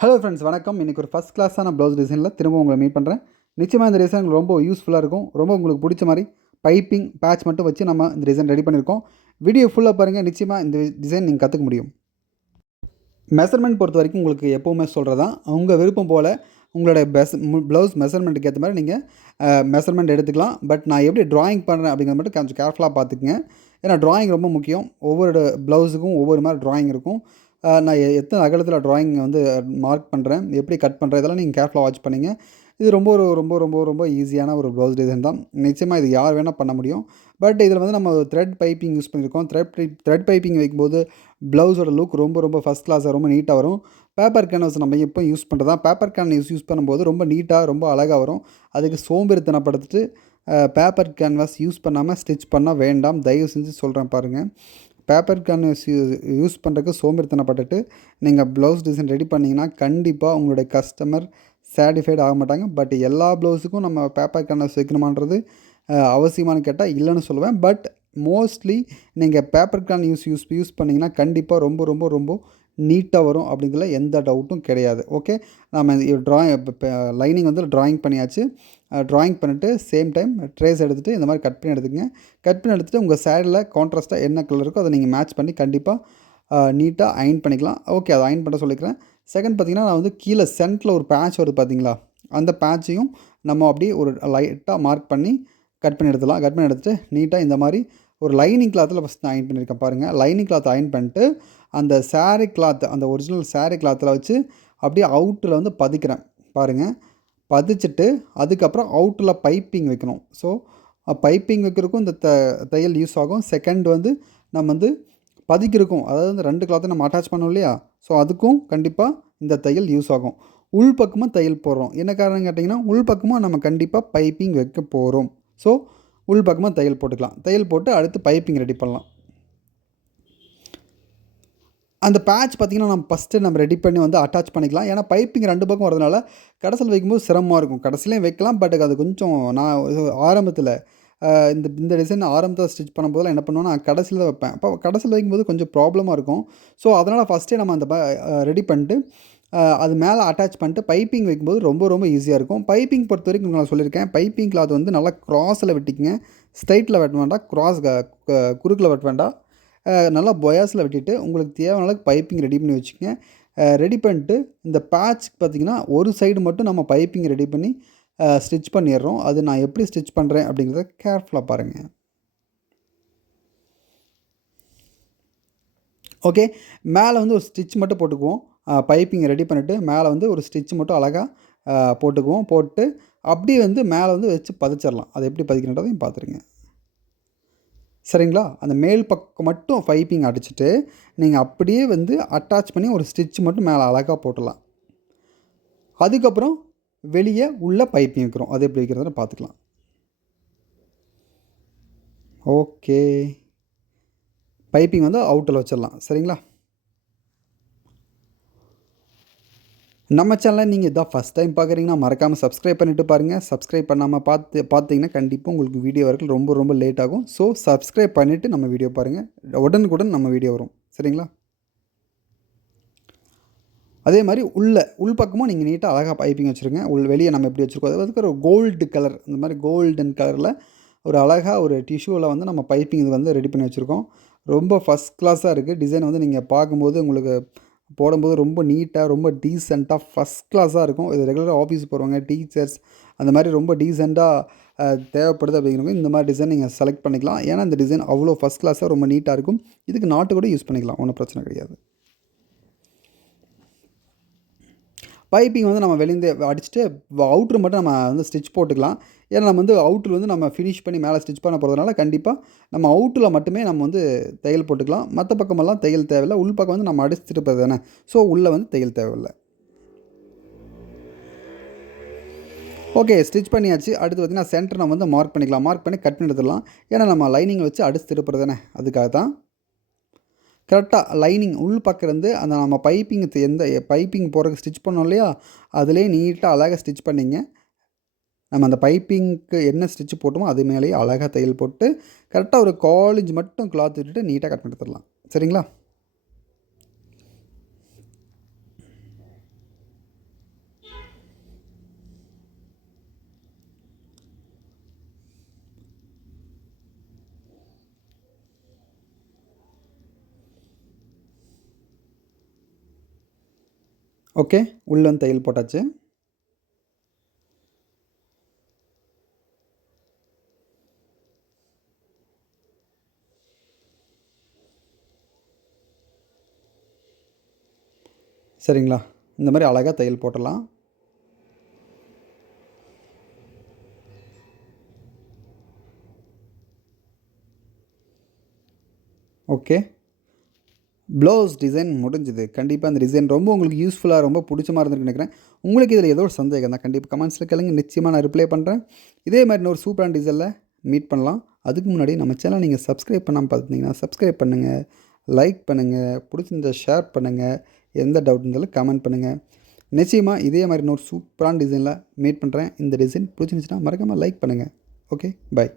Hello friends வணக்கம். இன்றைக்கி ஒரு ஃபஸ்ட் கிளாஸான ப்ளவுஸ் டிசைனில் திரும்ப உங்களை மீட் பண்ணுறேன். நிச்சயமாக இந்த டிசைன் ரொம்ப யூஸ்ஃபுல்லாக இருக்கும். ரொம்ப உங்களுக்கு பிடிச்ச மாதிரி பைப்பிங் பேட்ச் மட்டும் வச்சு நம்ம இந்த டிசைன் ரெடி பண்ணியிருக்கோம். வீடியோ ஃபுல்லாக பாருங்கள். நிச்சயமாக இந்த டிசைன் நீங்கள் கற்றுக்க முடியும். மெஷர்மெண்ட் பொறுத்த வரைக்கும் உங்களுக்கு எப்போவுமே சொல்கிறதான் உங்கள் விருப்பம் போல் உங்களோட ப்ளவுஸ் மெஷர்மெண்ட்டுக்கு ஏற்ற மாதிரி நீங்கள் மெஷர்மெண்ட் எடுத்துக்கலாம். பட் நான் எப்படி ட்ராயிங் பண்ணுறேன் அப்படிங்கிற மட்டும் கொஞ்சம் கேர்ஃபுல்லாக பார்த்துக்குங்க. ஏன்னா ட்ராயிங் ரொம்ப முக்கியம். ஒவ்வொரு ப்ளவுஸுக்கும் ஒவ்வொரு மாதிரி ட்ராயிங் இருக்கும். நான் எத்தனை அகலத்தில் ட்ராயிங் வந்து மார்க் பண்ணுறேன், எப்படி கட் பண்ணுறேன், இதெல்லாம் நீங்கள் கேர்ஃபுல்லாக வாட்ச் பண்ணிங்க. இது ரொம்ப ஈஸியான ஒரு ப்ளவுஸ் டிசைன் தான். நிச்சயமாக இது யார் வேணால் பண்ண முடியும். பட் இதில் வந்து நம்ம த்ரெட் பைப்பிங் யூஸ் பண்ணியிருக்கோம். த்ரெட் பைப்பிங் வைக்கும்போது ப்ளவுஸோட லுக் ரொம்ப ஃபஸ்ட் கிளாஸாக ரொம்ப நீட்டாக வரும். பேப்பர் கேன்வாஸ் நம்ம எப்போ யூஸ் பண்ணுறதா, பேப்பர் கேன்வாஸ் யூஸ் பண்ணும்போது ரொம்ப நீட்டாக ரொம்ப அழகாக வரும். அதுக்கு சோம்பேறித்தனப்படுத்திட்டு பேப்பர் கேன்வாஸ் யூஸ் பண்ணாமல் ஸ்டிச் பண்ண வேண்டாம். தயவு செஞ்சு சொல்கிறேன் பாருங்கள். பேப்பர் கேன்வாஸ் யூஸ் பண்ணுறதுக்கு சோம்பேறித்தனப்பட்டுட்டு நீங்கள் ப்ளவுஸ் டிசைன் ரெடி பண்ணிங்கன்னா கண்டிப்பாக உங்களுடைய கஸ்டமர் சாட்டிஸ்ஃபைட் ஆக மாட்டாங்க. பட் எல்லா ப்ளவுஸுக்கும் நம்ம பேப்பர் கேன்வாஸ் வைக்கணுமான்றது அவசியமானு கேட்டால் இல்லைன்னு சொல்லுவேன். பட் மோஸ்ட்லி நீங்கள் பேப்பர் கேன் யூஸ் பண்ணிங்கன்னா கண்டிப்பாக ரொம்ப நீட்டாக வரும் அப்படிங்கிற எந்த டவுட்டும் கிடையாது. ஓகே, நம்ம இப்போ லைனிங் வந்து ட்ராயிங் பண்ணியாச்சு. ட்ராயிங் பண்ணிவிட்டு சேம் டைம் ட்ரேஸ் எடுத்துகிட்டு இந்த மாதிரி கட் பண்ணி எடுத்துக்கங்க. கட் பண்ணி எடுத்துகிட்டு உங்கள் சேரில் கான்ட்ராஸ்ட்டாக என்ன கலர் இருக்கோ அதை நீங்கள் மேட்ச் பண்ணி கண்டிப்பாக நீட்டாக அயன் பண்ணிக்கலாம். ஓகே, அதை அயன் பண்ண சொல்லிக்கிறேன். செகண்ட் பார்த்திங்கன்னா, நான் வந்து கீழே சென்டரில் ஒரு பேட்ச் வருது பார்த்தீங்களா, அந்த பேட்சையும் நம்ம அப்படியே ஒரு லைட்டாக மார்க் பண்ணி கட் பண்ணி எடுத்துக்கலாம். கட் பண்ணி எடுத்துகிட்டு நீட்டாக இந்த மாதிரி ஒரு லைனிங் கிளாத்தில் ஃபஸ்ட் நான் அயன் பண்ணியிருக்கேன் பாருங்கள். லைனிங் கிளாத் அயன் பண்ணிட்டு அந்த சாரீ கிளாத், அந்த ஒரிஜினல் சாரீ கிளாத்தில் வச்சு அப்படியே அவுட்டில் வந்து பதிக்கிறேன் பாருங்கள். பதிச்சுட்டு அதுக்கப்புறம் அவுட்டில் பைப்பிங் வைக்கணும். ஸோ பைப்பிங் வைக்கிறதுக்கும் இந்த தையல் யூஸ் ஆகும். செகண்ட் வந்து நம்ம வந்து பதிக்கிறதுக்கும், அதாவது இந்த 2 கிளாத்தை நம்ம அட்டாச் பண்ணோம் இல்லையா, ஸோ அதுக்கும் கண்டிப்பாக இந்த தையல் யூஸ் ஆகும். உள் பக்கமாக தையல் போடுறோம். என்ன காரணம் கேட்டிங்கன்னா, உள் பக்கமாக நம்ம கண்டிப்பாக பைப்பிங் வைக்க போகிறோம். ஸோ உள் பக்கமாக தையல் போட்டுக்கலாம். தையல் போட்டு அடுத்து பைப்பிங் ரெடி பண்ணலாம். அந்த பேட்ச் பார்த்திங்கன்னா நம்ம ரெடி பண்ணி வந்து அட்டாச் பண்ணிக்கலாம். ஏன்னா பைப்பிங் 2 பக்கம் வரதுனால கடைசியில் வைக்கும்போது சிரமமாக இருக்கும். கடைசிலையும் வைக்கலாம், பட் அது கொஞ்சம் நான் ஆரம்பத்தில் இந்த டிசைன் ஆரம்பத்தில் ஸ்டிச் பண்ணும்போதெல்லாம் என்ன பண்ணுவேன்னா, கடைசியில் தான் வைப்பேன். அப்போ கடைசியில் வைக்கும்போது கொஞ்சம் ப்ராப்ளமாக இருக்கும். ஸோ அதனால் ஃபஸ்ட்டே நம்ம அந்த ரெடி பண்ணிட்டு அது மேலே அட்டாச் பண்ணிட்டு பைப்பிங் வைக்கும்போது ரொம்ப ஈஸியாக இருக்கும். பைப்பிங் பொறுத்த வரைக்கும் நான் சொல்லியிருக்கேன், பைப்பிங் கிளாத் வந்து நல்லா க்ராஸில் வெட்டிக்கங்க. ஸ்ட்ரைட்டில் வெட்ட வேண்டாம், குறுக்கில் வெட்ட வேண்டாம். நல்லா பொயாஸில் வெட்டிட்டு உங்களுக்கு தேவையான அளவுக்கு பைப்பிங் ரெடி பண்ணி வச்சுக்கோங்க. ரெடி பண்ணிட்டு இந்த பேட்ச்க்கு பார்த்திங்கன்னா ஒரு சைடு மட்டும் நம்ம பைப்பிங் ரெடி பண்ணி ஸ்டிச் பண்ணிடுறோம். அது நான் எப்படி ஸ்டிச் பண்ணுறேன் அப்படிங்கிறத கேர்ஃபுல்லாக பாருங்கள். ஓகே, மேலே வந்து ஒரு ஸ்டிச் மட்டும் போட்டுக்குவோம். பைப்பிங் ரெடி பண்ணிவிட்டு மேலே வந்து ஒரு ஸ்டிச் மட்டும் அழகாக போட்டுக்குவோம். போட்டு அப்படியே வந்து மேலே வந்து வச்சு பதிச்சிடலாம். அதை எப்படி பதிக்கிறன்றதையும் பார்த்துருங்க. சரிங்களா? அந்த மேல் பக்கம் மட்டும் பைப்பிங் அடிச்சுட்டு நீங்கள் அப்படியே வந்து அட்டாச் பண்ணி ஒரு ஸ்டிச் மட்டும் மேலே அழகாக போட்டுடலாம். அதுக்கப்புறம் வெளியே உள்ள பைப்பிங் வைக்கிறோம். அது எப்படி வைக்கிறதுன்னு பார்த்துக்கலாம். ஓகே, பைப்பிங் வந்து அவுட்டில் வச்சிடலாம். சரிங்களா? நம்ம சேனலை நீங்கள் இதான் ஃபஸ்ட் டைம் பார்க்குறீங்கன்னா மறக்காமல் சப்ஸ்கிரைப் பண்ணிவிட்டு பாருங்கள். சப்ஸ்கிரைப் பண்ணாமல் பார்த்தீங்கன்னா கண்டிப்பாக உங்களுக்கு வீடியோ வரக்கு ரொம்ப லேட் ஆகும். ஸோ சப்ஸ்கிரைப் பண்ணிவிட்டு நம்ம வீடியோ பாருங்கள். உடனுக்குடன் நம்ம வீடியோ வரும். சரிங்களா? அதே மாதிரி உள் பக்கமும் நீங்கள் நீட்டாக அழகாக பைப்பிங் வச்சுருங்க. வெளியே நம்ம எப்படி வச்சுருக்கோம், அதுக்கு ஒரு கோல்டு கலர், இந்த மாதிரி கோல்டன் கலரில் ஒரு அழகாக ஒரு டிஷ்யூவில் வந்து நம்ம பைப்பிங் இது வந்து ரெடி பண்ணி வச்சுருக்கோம். ரொம்ப ஃபஸ்ட் கிளாஸாக இருக்குது. டிசைன் வந்து நீங்கள் பார்க்கும்போது உங்களுக்கு போடும்போது ரொம்ப நீட்டாக ரொம்ப டீசெண்டாக ஃபஸ்ட் கிளாஸாக இருக்கும். இது ரெகுலராக ஆஃபீஸ் போகிறவங்க, டீச்சர்ஸ் அந்த மாதிரி ரொம்ப டீசெண்டாக தேவைப்படுது அப்படிங்கிறவங்க இந்த மாதிரி டிசைன் நீங்கள் செலக்ட் பண்ணிக்கலாம். ஏன்னா இந்த டிசைன் அவ்வளோ ஃபஸ்ட் கிளாஸாக ரொம்ப நீட்டாக இருக்கும். இதுக்கு நாட்டு கூட யூஸ் பண்ணிக்கலாம், ஒன்றும் பிரச்சனை கிடையாது. பைப்பிங் வந்து நம்ம வெளியே அடிச்சுட்டு அவுட்ரு மட்டும் நம்ம வந்து ஸ்டிச் போட்டுக்கலாம். ஏன்னா நம்ம வந்து அவுட்ரு வந்து நம்ம ஃபினிஷ் பண்ணி மேலே ஸ்டிச் பண்ண போகிறதுனால கண்டிப்பாக நம்ம அவுட்டில் மட்டுமே நம்ம வந்து தையல் போட்டுக்கலாம். மற்ற பக்கமெல்லாம் தையல் தேவையில்லை. உள் பக்கம் வந்து நம்ம அடிச்சுட்டு போகிறது தானே, ஸோ உள்ளே வந்து தையல் தேவையில்லை. ஓகே, ஸ்டிச் பண்ணியாச்சு. அடுத்து பார்த்திங்கன்னா சென்டர் நம்ம வந்து மார்க் பண்ணிக்கலாம். மார்க் பண்ணி கட் பண்ணி எடுத்துடலாம். ஏன்னா நம்ம லைனிங் வச்சு அடிச்சு திருப்புறது தானே, அதுக்காக தான். கரெக்டாக லைனிங் உள் பக்கம் இருந்து அந்த நம்ம எந்த பைப்பிங் போகிறதுக்கு ஸ்டிச் பண்ணோம் இல்லையா, அதிலே நீட்டாக அழகாக ஸ்டிச் பண்ணிங்க. நம்ம அந்த பைப்பிங்க்கு என்ன ஸ்டிச் போட்டோமோ அது மேலேயே அழகாக தையல் போட்டு கரெக்டாக ஒரு 1/4 இன்ச் மட்டும் கிளாத் விட்டுட்டு நீட்டாக கட் பண்ணி எடுத்துடலாம். சரிங்களா? ஓகே, உள்ள வந்து தையல் போட்டாச்சு. சரிங்களா? இந்த மாதிரி அழகாக தையல் போட்டுடலாம். ஓகே, ப்ளவுஸ் டிசைன் முடிஞ்சுது. கண்டிப்பாக அந்த டிசைன் ரொம்ப உங்களுக்கு யூஸ்ஃபுல்லாக ரொம்ப பிடிச்ச மாதிரி இருந்திருக்குன்னு நினைக்கிறேன். உங்களுக்கு இதில் ஏதோ ஒரு சந்தேகம் தான் கண்டிப்பாக கமெண்ட்ஸில் கேளுங்க. நிச்சயமாக நான் ரிப்ளை பண்ணுறேன். இதே மாதிரி இன்னொரு சூப்பரான டிசைனில் மீட் பண்ணலாம். அதுக்கு முன்னாடி நம்ம சேனல் நீங்கள் சப்ஸ்கிரைப் பண்ணாமல் பார்த்துருந்தீங்கன்னா சப்ஸ்கிரைப் பண்ணுங்கள், லைக் பண்ணுங்கள், பிடிச்சிருந்தா ஷேர் பண்ணுங்கள், எந்த டவுட் இருந்தாலும் கமெண்ட் பண்ணுங்கள். நிச்சயமாக இதே மாதிரி இன்னொரு சூப்பரான டிசைனில் மீட் பண்ணுறேன். இந்த டிசைன் பிடிச்சிருந்துச்சுன்னா மறக்காமல் லைக் பண்ணுங்கள். Okay, by.